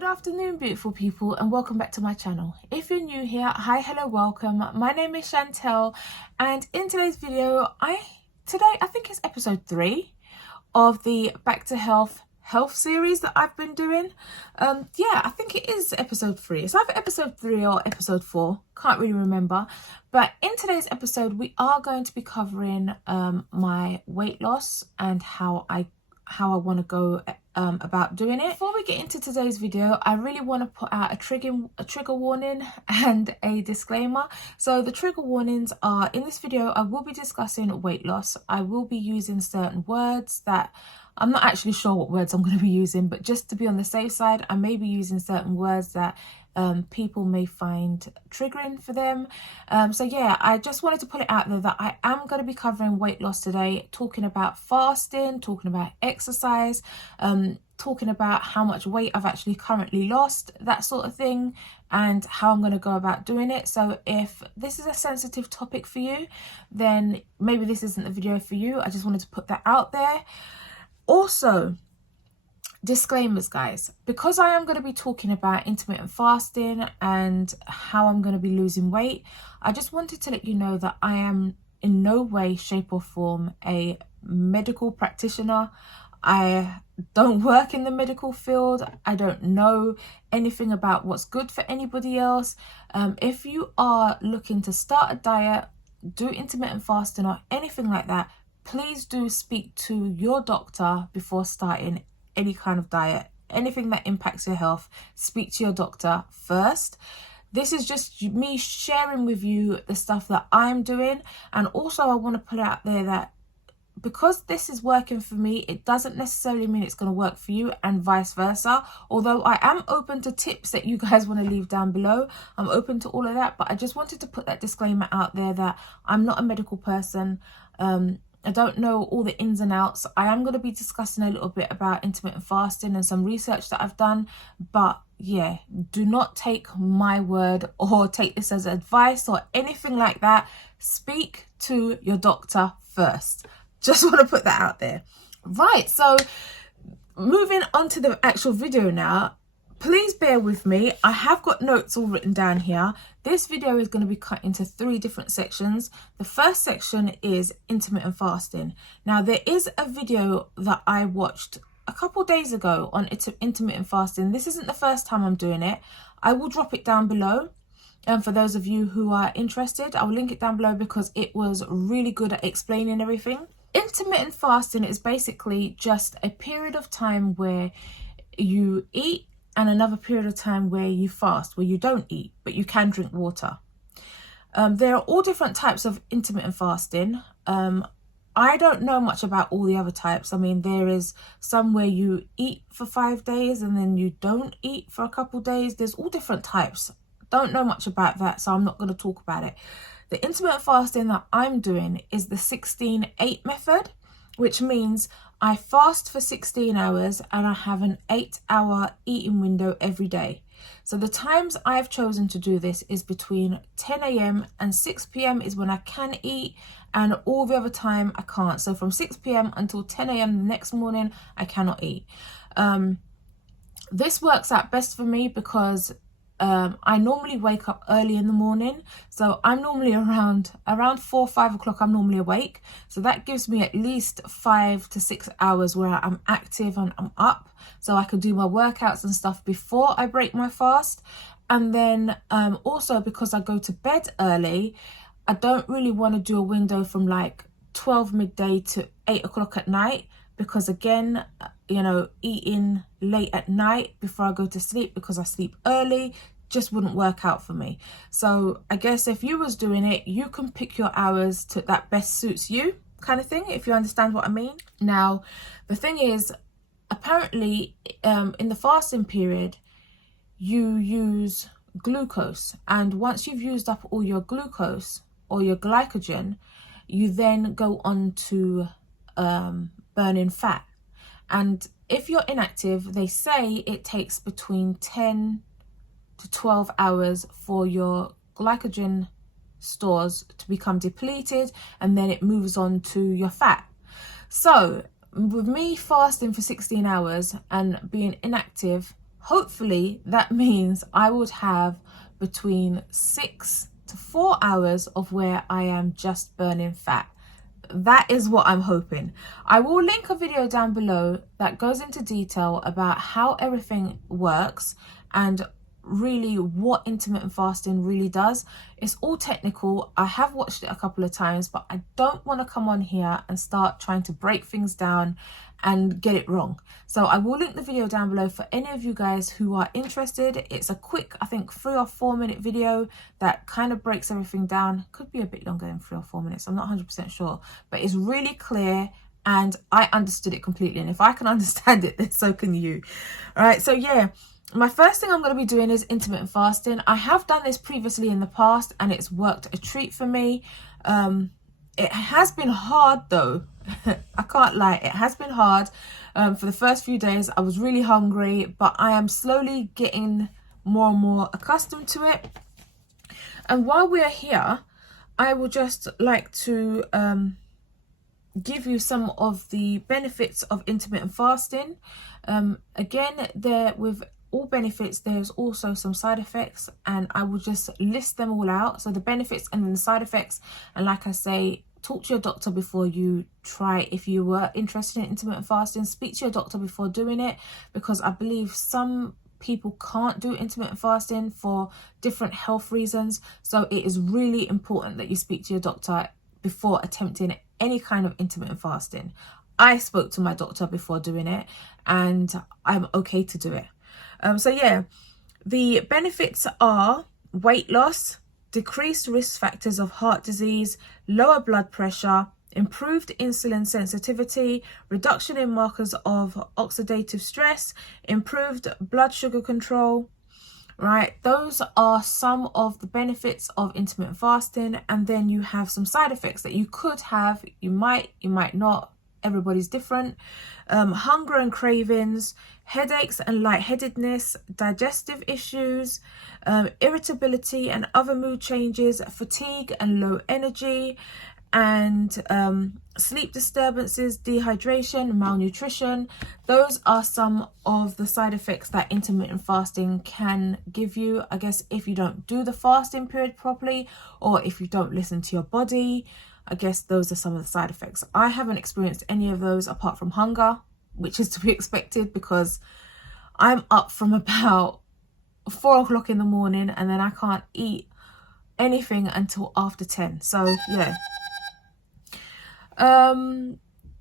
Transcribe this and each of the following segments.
Good afternoon, beautiful people, and welcome back to my channel. If you're new here, hi, hello, welcome. My name is Chantel, and in today's video, I think it's episode 3 of the Back to Health series that I've been doing. Yeah, I think it is episode 3. It's either episode 3 or episode 4. Can't really remember. But in today's episode, we are going to be covering my weight loss and how I want to go about doing it. Before we get into today's video, I really want to put out a trigger warning and a disclaimer. So the trigger warnings are, in this video I will be discussing weight loss. I will be using certain words that I'm not actually sure what words I'm going to be using, but just to be on the safe side, I may be using certain words that people may find triggering for them. So yeah, I just wanted to put it out there that I am going to be covering weight loss today, talking about fasting, talking about exercise, talking about how much weight I've actually currently lost, that sort of thing, and how I'm going to go about doing it. So if this is a sensitive topic for you, then maybe this isn't the video for you. I just wanted to put that out there. Also, disclaimers, guys, because I am going to be talking about intermittent fasting and how I'm going to be losing weight, I just wanted to let you know that I am in no way, shape or form a medical practitioner. I don't work in the medical field. I don't know anything about what's good for anybody else. If you are looking to start a diet, do intermittent fasting or anything like that, please do speak to your doctor before starting any kind of diet. Anything that impacts your health, speak to your doctor first. This is just me sharing with you the stuff that I'm doing, and also I want to put out there that because this is working for me, it doesn't necessarily mean it's going to work for you, and vice versa. Although I am open to tips that you guys want to leave down below, I'm open to all of that, but I just wanted to put that disclaimer out there that I'm not a medical person. I don't know all the ins and outs. I am going to be discussing a little bit about intermittent fasting and some research that I've done. But yeah, do not take my word or take this as advice or anything like that. Speak to your doctor first. Just want to put that out there. Right, so moving on to the actual video now. Please bear with me. I have got notes all written down here. This video is going to be cut into 3 different sections. The first section is intermittent fasting. Now, there is a video that I watched a couple days ago on intermittent fasting. This isn't the first time I'm doing it. I will drop it down below. And for those of you who are interested, I'll link it down below because it was really good at explaining everything. Intermittent fasting is basically just a period of time where you eat and another period of time where you fast, where you don't eat, but you can drink water. There are all different types of intermittent fasting. I don't know much about all the other types. I mean, there is some where you eat for 5 days and then you don't eat for a couple days. There's all different types. Don't know much about that, so I'm not going to talk about it. The intermittent fasting that I'm doing is the 16-8 method, which means I fast for 16 hours and I have an 8-hour eating window every day. So the times I've chosen to do this is between 10 a.m. and 6 p.m. is when I can eat, and all the other time I can't. So from 6 p.m. until 10 a.m. the next morning, I cannot eat. This works out best for me because I normally wake up early in the morning, so I'm normally around 4-5 o'clock. I'm normally awake, so that gives me at least 5 to 6 hours where I'm active and I'm up, so I can do my workouts and stuff before I break my fast. And then also because I go to bed early, I don't really want to do a window from like 12 midday to 8 o'clock at night, because again, you know, eating late at night before I go to sleep because I sleep early just wouldn't work out for me. So I guess if you was doing it, you can pick your hours that best suits you, kind of thing, if you understand what I mean. Now, the thing is, apparently in the fasting period, you use glucose, and once you've used up all your glucose or your glycogen, you then go on to burning fat. And if you're inactive, they say it takes between 10 to 12 hours for your glycogen stores to become depleted, and then it moves on to your fat. So with me fasting for 16 hours and being inactive hopefully that means I would have between 6 to 4 hours of where I am just burning fat. That is what I'm hoping. I will link a video down below that goes into detail about how everything works and really what intermittent fasting really does. It's all technical. I have watched it a couple of times, but I don't want to come on here and start trying to break things down and get it wrong. So I will link the video down below for any of you guys who are interested. It's a quick, I think 3 or 4 minute video that kind of breaks everything down. Could be a bit longer than 3 or 4 minutes, I'm not 100% sure, but it's really clear and I understood it completely, and if I can understand it, then so can you. All right, so yeah, my first thing I'm going to be doing is intermittent fasting. I have done this previously in the past and it's worked a treat for me. It has been hard though. I can't lie, it has been hard. For the first few days I was really hungry, but I am slowly getting more and more accustomed to it. And while we're here, I would just like to give you some of the benefits of intermittent fasting. Again, there with all benefits, there's also some side effects, and I will just list them all out. So the benefits and then the side effects, and like I say, talk to your doctor before you try. If you were interested in intermittent fasting, speak to your doctor before doing it, because I believe some people can't do intermittent fasting for different health reasons. So it is really important that you speak to your doctor before attempting any kind of intermittent fasting. I spoke to my doctor before doing it and I'm okay to do it. So yeah, the benefits are weight loss, decreased risk factors of heart disease, lower blood pressure, improved insulin sensitivity, reduction in markers of oxidative stress, improved blood sugar control. Right, those are some of the benefits of intermittent fasting, and then you have some side effects that you could have. You might not. Everybody's different. Hunger and cravings, headaches and lightheadedness, digestive issues, irritability and other mood changes, fatigue and low energy, and sleep disturbances, dehydration, malnutrition. Those are some of the side effects that intermittent fasting can give you, I guess, if you don't do the fasting period properly, or if you don't listen to your body. I guess those are some of the side effects. I haven't experienced any of those apart from hunger, which is to be expected because I'm up from about 4 o'clock in the morning and then I can't eat anything until after 10. So yeah.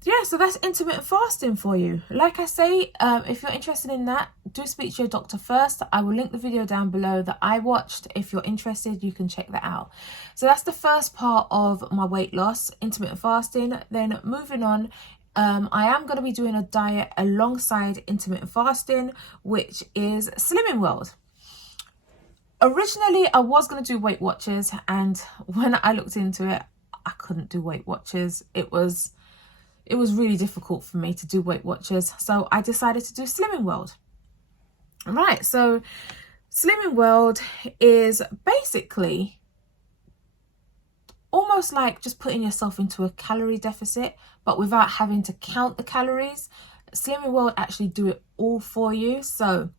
Yeah, so that's intermittent fasting for you. Like I say, if you're interested in that, do speak to your doctor first. I will link the video down below that I watched. If you're interested, you can check that out. So that's the first part of my weight loss, intermittent fasting. Then moving on, I am going to be doing a diet alongside intermittent fasting, which is Slimming World. Originally, I was going to do Weight Watchers, and when I looked into it, I couldn't do Weight Watchers. It was really difficult for me to do Weight Watchers, so I decided to do Slimming World. Right, so Slimming World is basically almost like just putting yourself into a calorie deficit, but without having to count the calories. Slimming World actually do it all for you. So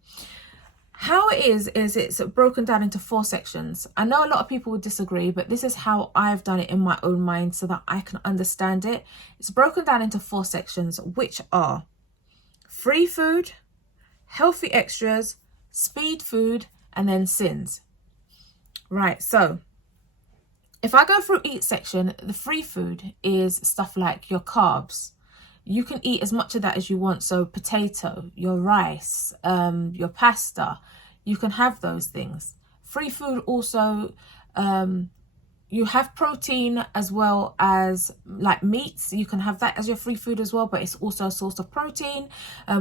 how it is it's broken down into 4 sections. I know a lot of people would disagree, but this is how I've done it in my own mind so that I can understand it. It's broken down into 4 sections, which are free food, healthy extras, speed food, and then sins. Right, so if I go through each section, the free food is stuff like your carbs. You can eat as much of that as you want. So potato, your rice, your pasta, you can have those things. Free food also, you have protein as well as like meats. You can have that as your free food as well, but it's also a source of protein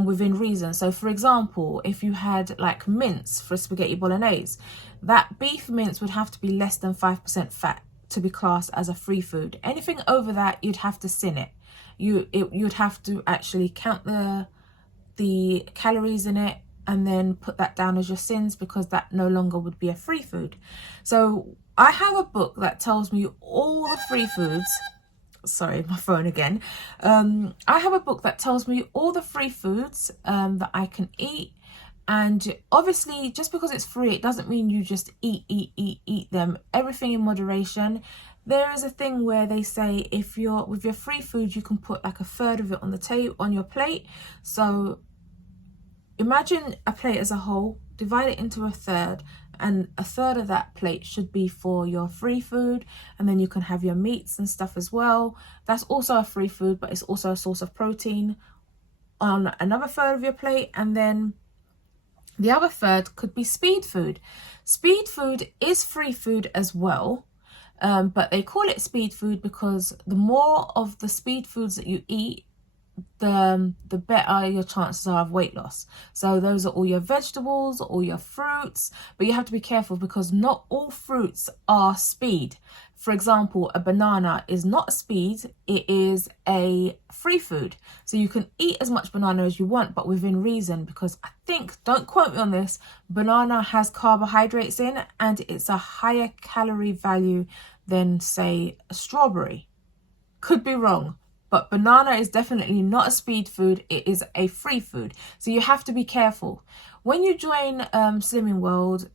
within reason. So for example, if you had like mince for spaghetti bolognese, that beef mince would have to be less than 5% fat to be classed as a free food. Anything over that, you'd have to sin it. You'd have to actually count the calories in it and then put that down as your sins, because that no longer would be a free food. So I have a book that tells me all the free foods. Sorry, my phone again. I have a book that tells me all the free foods that I can eat, And obviously, just because it's free, it doesn't mean you just eat them. Everything in moderation. There is a thing where they say if you're with your free food, you can put like a third of it on the table, on your plate. So imagine a plate as a whole, divide it into a third, and a third of that plate should be for your free food, and then you can have your meats and stuff as well. That's also a free food, but it's also a source of protein on another third of your plate. And then the other third could be speed food. Speed food is free food as well, but they call it speed food because the more of the speed foods that you eat, the better your chances are of weight loss. So those are all your vegetables, all your fruits, but you have to be careful because not all fruits are speed. For example, a banana is not a speed, it is a free food. So you can eat as much banana as you want, but within reason, because I think, don't quote me on this, banana has carbohydrates in and it's a higher calorie value than, say, a strawberry. Could be wrong. But banana is definitely not a speed food, it is a free food. So you have to be careful. When you join Slimming World,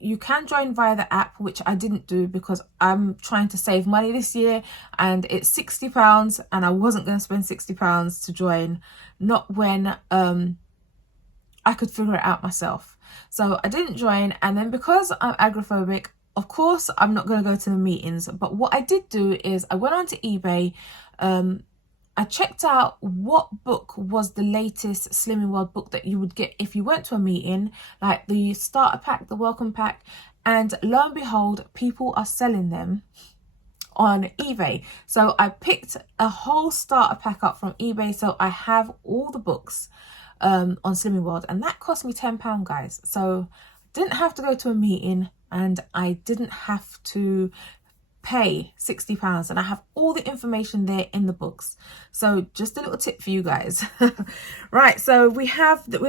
you can join via the app, which I didn't do because I'm trying to save money this year and it's £60 and I wasn't going to spend £60 to join, not when I could figure it out myself. So I didn't join, and then because I'm agoraphobic, of course, I'm not going to go to the meetings. But what I did do is I went onto eBay. I checked out what book was the latest Slimming World book that you would get if you went to a meeting, like the starter pack, the welcome pack, and lo and behold, people are selling them on eBay. So I picked a whole starter pack up from eBay, so I have all the books on Slimming World, and that cost me £10, guys. So I didn't have to go to a meeting and I didn't have to pay £60, and I have all the information there in the books. So just a little tip for you guys. Right, so we've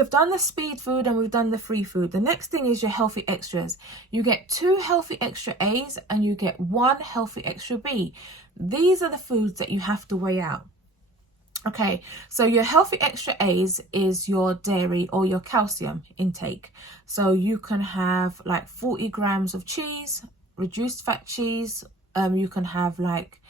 done the speed food and we've done the free food. The next thing is your healthy extras. You get 2 healthy extra A's and you get 1 healthy extra B. These are the foods that you have to weigh out. Okay, so your healthy extra A's is your dairy or your calcium intake. So you can have like 40 grams of cheese, reduced fat cheese. You can have like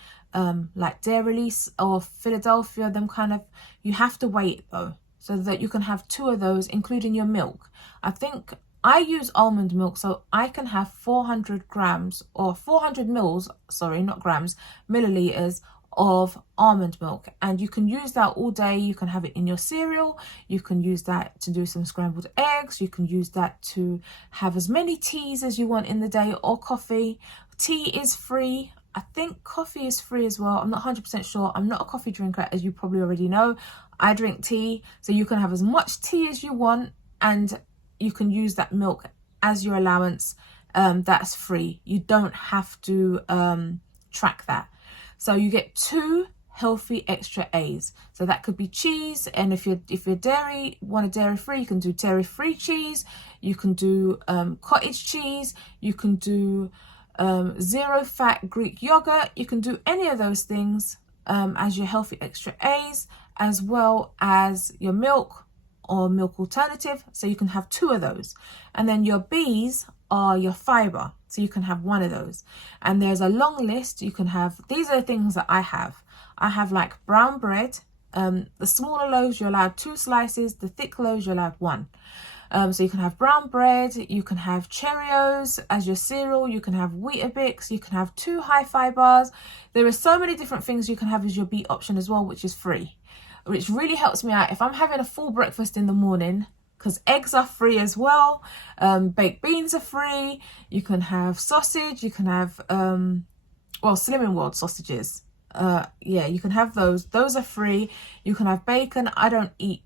Dairy Release or Philadelphia, them kind of, you have to weigh it though, so that you can have 2 of those, including your milk. I think I use almond milk, so I can have 400 grams or 400 mils, sorry, not grams, milliliters of almond milk, and you can use that all day. You can have it in your cereal, you can use that to do some scrambled eggs, you can use that to have as many teas as you want in the day, or coffee. Tea is free. I think coffee is free as well. I'm not 100% sure. I'm not a coffee drinker, as you probably already know. I drink tea, so you can have as much tea as you want, and you can use that milk as your allowance. That's free. You don't have to track that. So you get 2 healthy extra A's. So that could be cheese, and if you're want a dairy free, you can do dairy free cheese. You can do cottage cheese. You can do 0 fat Greek yogurt. You can do any of those things as your healthy extra A's, as well as your milk or milk alternative. So you can have 2 of those, and then your B's are your fiber, so you can have 1 of those. And there's a long list. You can have, these are the things that I have like brown bread. The smaller loaves you're allowed 2 slices, the thick loaves you're allowed 1. So you can have brown bread, you can have Cheerios as your cereal, you can have Weetabix, you can have 2 hi-fi bars. There are so many different things you can have as your B option as well, which is free, which really helps me out if I'm having a full breakfast in the morning, because eggs are free as well. Baked beans are free. You can have sausage, you can have Slimming World sausages. Yeah, you can have those are free. You can have bacon. I don't eat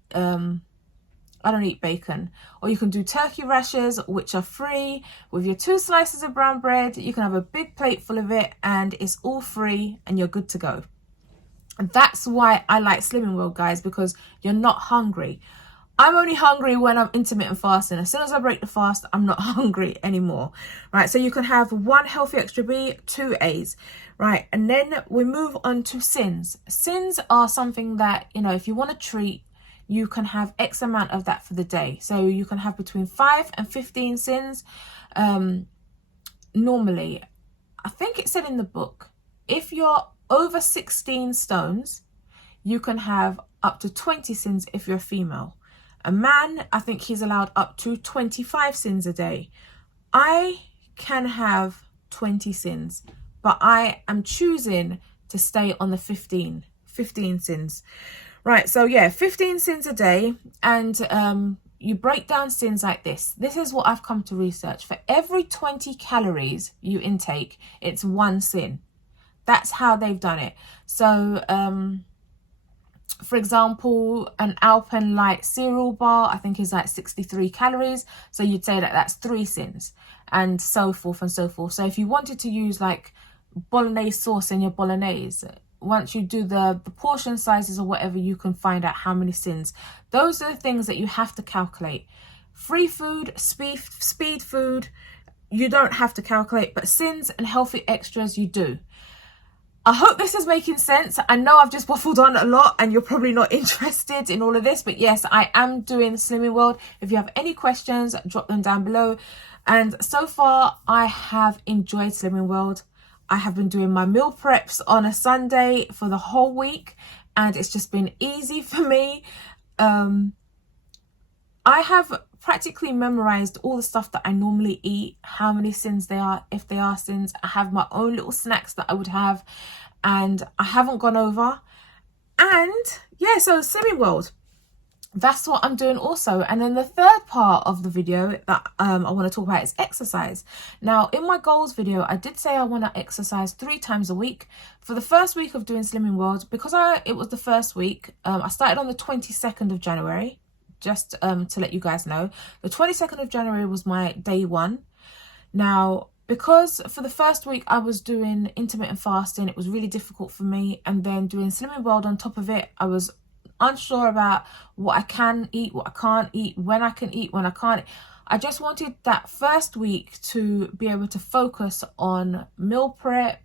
bacon. Or you can do turkey rashers, which are free. With your 2 slices of brown bread, you can have a big plate full of it, and it's all free and you're good to go. And that's why I like Slimming World, guys, because you're not hungry. I'm only hungry when I'm intermittent fasting. As soon as I break the fast, I'm not hungry anymore. Right, so you can have 1 healthy extra B, 2 A's. Right, and then we move on to sins. Sins are something that, if you want to treat, you can have X amount of that for the day. So you can have between 5 and 15 sins. Normally, I think it said in the book, if you're over 16 stones, you can have up to 20 sins if you're a female. A man, I think he's allowed up to 25 sins a day. I can have 20 sins, but I am choosing to stay on the 15 sins. Right, so yeah, 15 sins a day, and you break down sins like this. This is what I've come to research. For every 20 calories you intake, it's 1 sin. That's how they've done it. So, for example, an Alpenlight cereal bar, I think is like 63 calories. So you'd say that that's 3 sins, and so forth and so forth. So if you wanted to use like bolognese sauce in your bolognese, once you do the portion sizes or whatever, you can find out how many sins. Those are the things that you have to calculate. Free food, speed food, you don't have to calculate, but sins and healthy extras you do. I hope this is making sense. I know I've just waffled on a lot and you're probably not interested in all of this, but yes, I am doing Slimming World. If you have any questions, drop them down below. And so far, I have enjoyed Slimming World. I have been doing my meal preps on a Sunday for the whole week, and it's just been easy for me. I have practically memorized all the stuff that I normally eat, how many sins they are, if they are sins. I have my own little snacks that I would have, and I haven't gone over. And yeah, so Slimming World, that's what I'm doing also. And then the third part of the video that I want to talk about is exercise. Now, in my goals video, I did say I want to exercise 3 times a week. For the first week of doing Slimming World, because it was the first week, I started on the 22nd of January, just to let you guys know. The 22nd of January was my day 1. Now, because for the first week I was doing intermittent fasting, it was really difficult for me. And then doing Slimming World on top of it, I was unsure about what I can eat, what I can't eat, when I can eat, when I can't. I just wanted that first week to be able to focus on meal prep,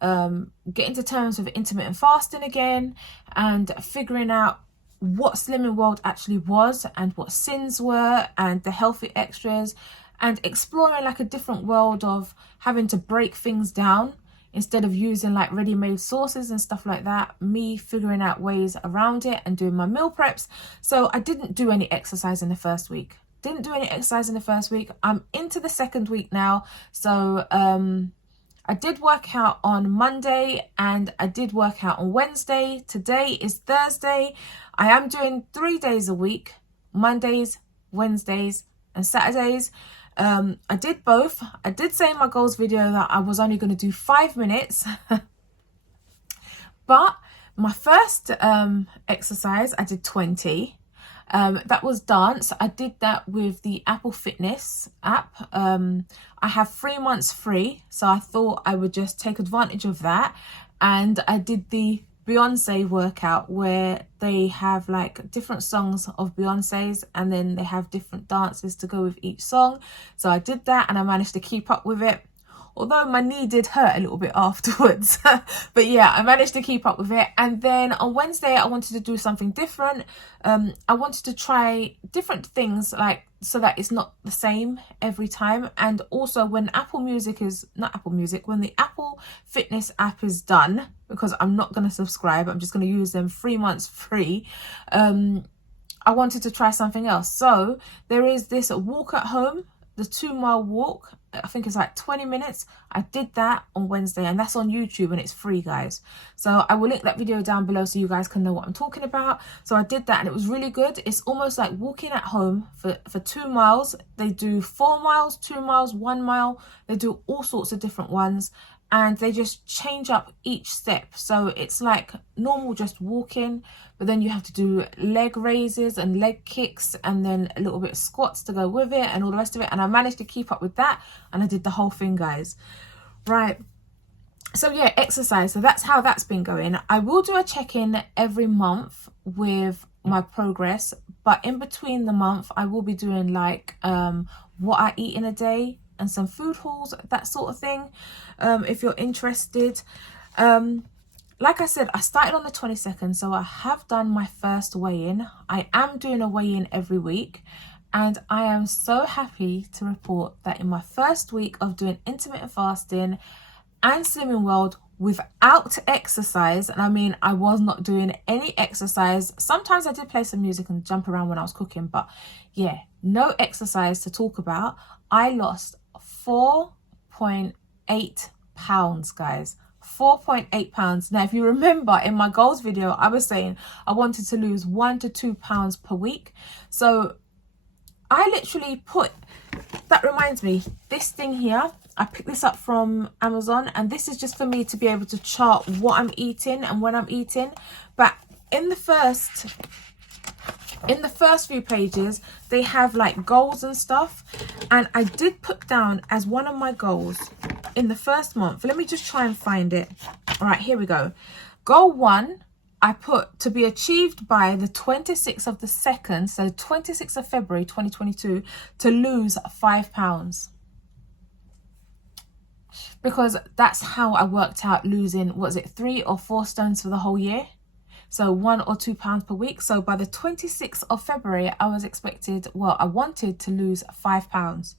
getting to terms with intermittent fasting again, and figuring out what Slimming World actually was and what sins were and the healthy extras, and exploring like a different world of having to break things down instead of using like ready-made sauces and stuff like that. Me figuring out ways around it and doing my meal preps. So I didn't do any exercise in the first week. I'm into the second week now. So I did work out on Monday and I did work out on Wednesday. Today is Thursday. I am doing 3 days a week, Mondays, Wednesdays and Saturdays. I did both. I did say in my goals video that I was only going to do 5 minutes. But my first exercise, I did 20. That was dance. I did that with the Apple Fitness app. I have 3 months free, so I thought I would just take advantage of that. And I did the Beyonce workout where they have like different songs of Beyonce's and then they have different dances to go with each song. So I did that and I managed to keep up with it, although my knee did hurt a little bit afterwards. But yeah, I managed to keep up with it. And then on Wednesday, I wanted to do something different. I wanted to try different things, like, so that it's not the same every time. And also when when the Apple Fitness app is done, because I'm not going to subscribe, I'm just going to use them 3 months free. I wanted to try something else. So there is this walk at home, the 2-mile walk. I think it's like 20 minutes. I did that on Wednesday and that's on YouTube and it's free, guys. So I will link that video down below so you guys can know what I'm talking about. So I did that and it was really good. It's almost like walking at home for 2 miles. They do 4 miles, 2 miles, 1 mile. They do all sorts of different ones and they just change up each step. So it's like normal just walking, but then you have to do leg raises and leg kicks and then a little bit of squats to go with it and all the rest of it. And I managed to keep up with that and I did the whole thing, guys. Right. So yeah, exercise. So that's how that's been going. I will do a check-in every month with my progress, but in between the month, I will be doing like what I eat in a day and some food hauls, that sort of thing, if you're interested. like I said, I started on the 22nd, so I have done my first weigh-in. I am doing a weigh-in every week, and I am so happy to report that in my first week of doing intermittent fasting and Slimming World without exercise, and I mean, I was not doing any exercise. Sometimes I did play some music and jump around when I was cooking, but yeah, no exercise to talk about. I lost 4.8 pounds, guys. 4.8 pounds. Now, if you remember in my goals video, I was saying I wanted to lose 1 to 2 pounds per week. So I literally put, that reminds me, this thing here, I picked this up from Amazon, and this is just for me to be able to chart what I'm eating and when I'm eating. But in the first few pages, they have like goals and stuff, and I did put down as one of my goals in the first month. Let me just try and find it. All right, here we go. Goal 1, I put to be achieved by the 26th of the 2nd, so 26th of February 2022, to lose 5 pounds. Because that's how I worked out losing, what is it, 3 or 4 stones for the whole year. So 1 or 2 pounds per week. So by the 26th of February, I was expected, well, I wanted to lose 5 pounds.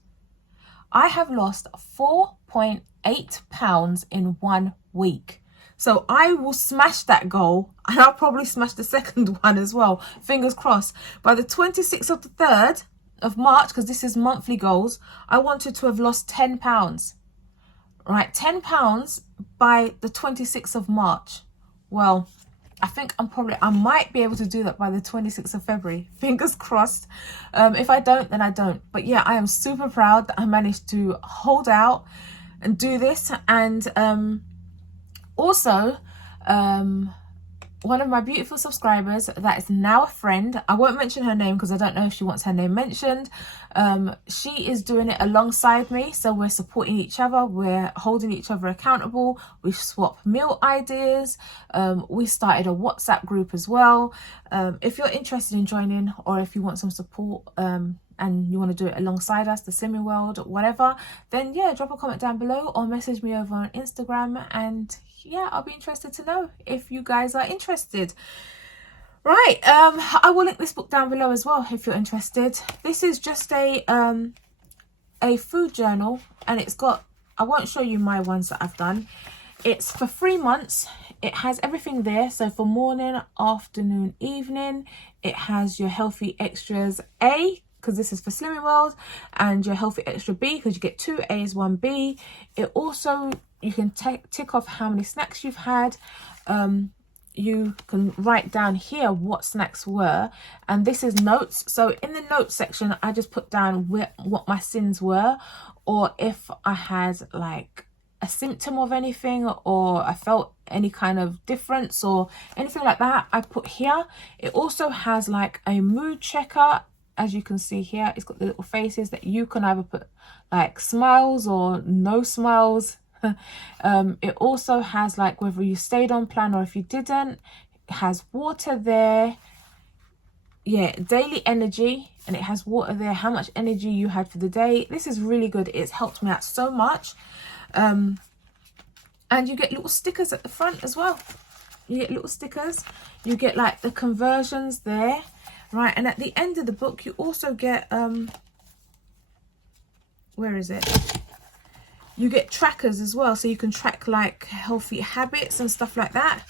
I have lost 4.8 pounds in 1 week. So I will smash that goal, and I'll probably smash the second one as well. Fingers crossed. By the 26th of the 3rd of March, because this is monthly goals, I wanted to have lost 10 pounds. Right, 10 pounds by the 26th of March. Well, I think I might be able to do that by the 26th of February. Fingers crossed. If I don't, then I don't. But yeah, I am super proud that I managed to hold out and do this. And also, one of my beautiful subscribers that is now a friend, I won't mention her name because I don't know if she wants her name mentioned. She is doing it alongside me, so we're supporting each other, we're holding each other accountable, we swap meal ideas, we started a WhatsApp group as well. If you're interested in joining, or if you want some support and you want to do it alongside us, the Slimming World, whatever, then yeah, drop a comment down below or message me over on Instagram, and yeah, I'll be interested to know if you guys are interested. Right, I will link this book down below as well if you're interested. This is just a food journal, and it's got, I won't show you my ones that I've done. It's for 3 months. It has everything there. So for morning, afternoon, evening, it has your healthy extras A, because this is for Slimming World, and your healthy extra B, because you get 2 A's, 1 B. It also, you can tick off how many snacks you've had. You can write down here what snacks were, and this is notes. So in the notes section, I just put down what my sins were, or if I had like a symptom of anything, or I felt any kind of difference or anything like that, I put here. It also has like a mood checker. As you can see here, it's got the little faces that you can either put like smiles or no smiles. It also has like whether you stayed on plan or if you didn't. It has water there. Yeah, daily energy, and it has water there, how much energy you had for the day. This is really good. It's helped me out so much. And you get little stickers at the front as well. You get little stickers. You get like the conversions there. Right, and at the end of the book, you also get, where is it? You get trackers as well, so you can track like healthy habits and stuff like that,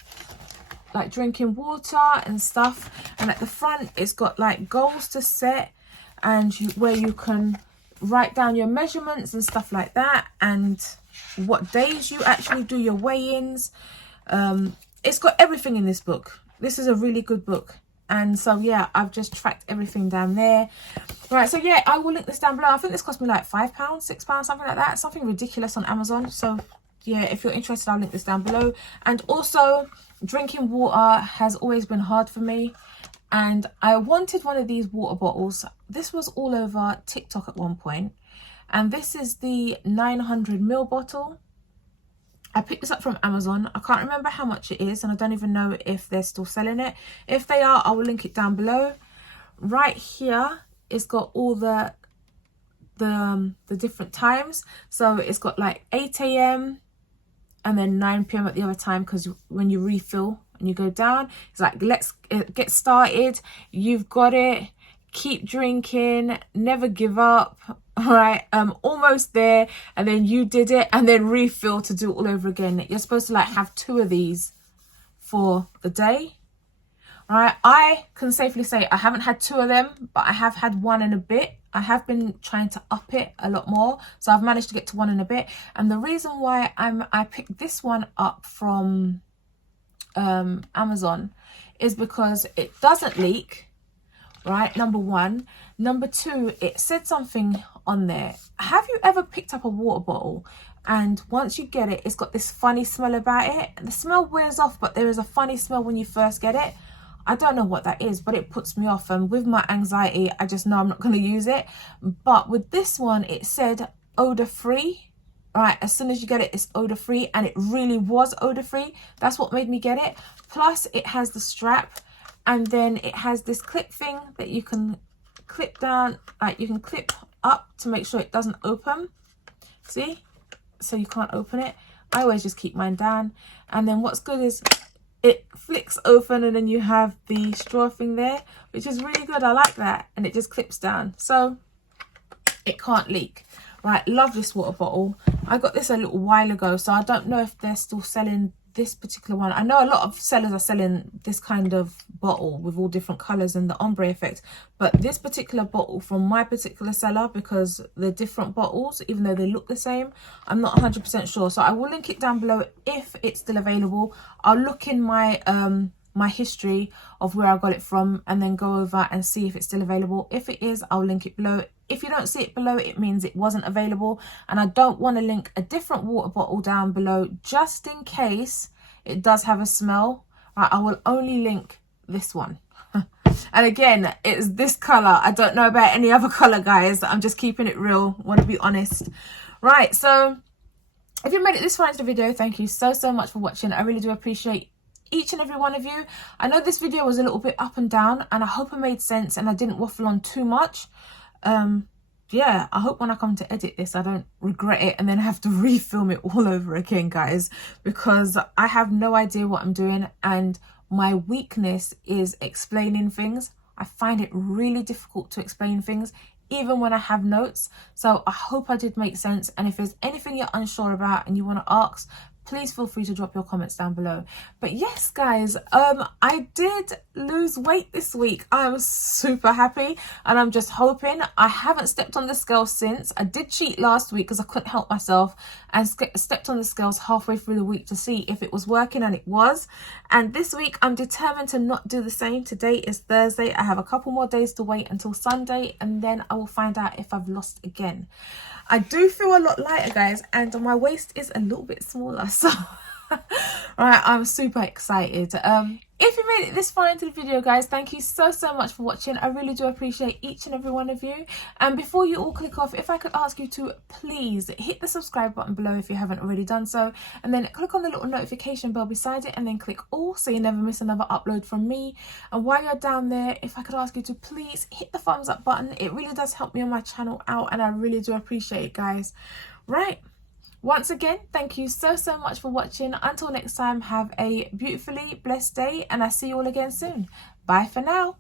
like drinking water and stuff. And at the front, it's got like goals to set, and where you can write down your measurements and stuff like that, and what days you actually do your weigh-ins. It's got everything in this book. This is a really good book. And so yeah, I've just tracked everything down there. Right, so yeah, I will link this down below. I think this cost me like £5, £6, something like that, something ridiculous on Amazon. So yeah, if you're interested, I'll link this down below. And also, drinking water has always been hard for me, and I wanted one of these water bottles. This was all over TikTok at one point, and this is the 900ml bottle. I picked this up from Amazon. I can't remember how much it is, and I don't even know if they're still selling it. If they are, I will link it down below. Right here, it's got all the different times. So it's got like 8 AM, and then 9 p.m. at the other time, because when you refill and you go down, it's like, let's get started, you've got it, keep drinking, never give up. All right, almost there, and then you did it, and then refill to do it all over again. You're supposed to like have 2 of these for the day. All right, I can safely say I haven't had 2 of them, but I have had 1 and a bit. I have been trying to up it a lot more, so I've managed to get to 1 and a bit. And the reason why I picked this one up from Amazon is because it doesn't leak. Right, number 1. Number 2, it said something on there. Have you ever picked up a water bottle and once you get it, it's got this funny smell about it? The smell wears off, but there is a funny smell when you first get it. I don't know what that is, but it puts me off, and with my anxiety, I just know I'm not going to use it. But with this one, it said odor free. Right, as soon as you get it, it's odor free, and it really was odor free. That's what made me get it. Plus, it has the strap. And then it has this clip thing that you can clip down, like you can clip up to make sure it doesn't open. See? So you can't open it. I always just keep mine down. And then what's good is it flicks open, and then you have the straw thing there, which is really good. I like that. And it just clips down, so it can't leak. Right, love this water bottle. I got this a little while ago, so I don't know if they're still selling this particular one. I know a lot of sellers are selling this kind of bottle with all different colors and the ombre effect, but this particular bottle from my particular seller, because they're different bottles even though they look the same, I'm not 100% sure. So I will link it down below if it's still available. I'll look in my my history of where I got it from and then go over and see if it's still available. If it is, I'll link it below. If you don't see it below, it means it wasn't available, and I don't want to link a different water bottle down below just in case it does have a smell. Right, I will only link this one. And again, it's this color. I don't know about any other color, guys. I'm just keeping it real, want to be honest. Right, so if you made it this far into the video, thank you so much for watching. I really do appreciate each and every one of you. I know this video was a little bit up and down, and I hope it made sense and I didn't waffle on too much. Yeah, I hope when I come to edit this, I don't regret it and then have to refilm it all over again, guys, because I have no idea what I'm doing, and my weakness is explaining things. I find it really difficult to explain things even when I have notes. So I hope I did make sense, and if there's anything you're unsure about and you want to ask, please feel free to drop your comments down below. But yes, guys, I did lose weight this week. I was super happy, and I'm just hoping. I haven't stepped on the scale since. I did cheat last week because I couldn't help myself, and stepped on the scales halfway through the week to see if it was working, and it was. And this week I'm determined to not do the same. Today is Thursday. I have a couple more days to wait until Sunday, and then I will find out if I've lost again. I do feel a lot lighter, guys, and my waist is a little bit smaller, so right, I'm super excited. If you made it this far into the video, guys, thank you so much for watching. I really do appreciate each and every one of you. And before you all click off, if I could ask you to please hit the subscribe button below if you haven't already done so, and then click on the little notification bell beside it, and then click all so you never miss another upload from me. And while you're down there, if I could ask you to please hit the thumbs up button. It really does help me on my channel out, and I really do appreciate it, guys. Right, once again, thank you so much for watching. Until next time, have a beautifully blessed day, and I'll see you all again soon. Bye for now.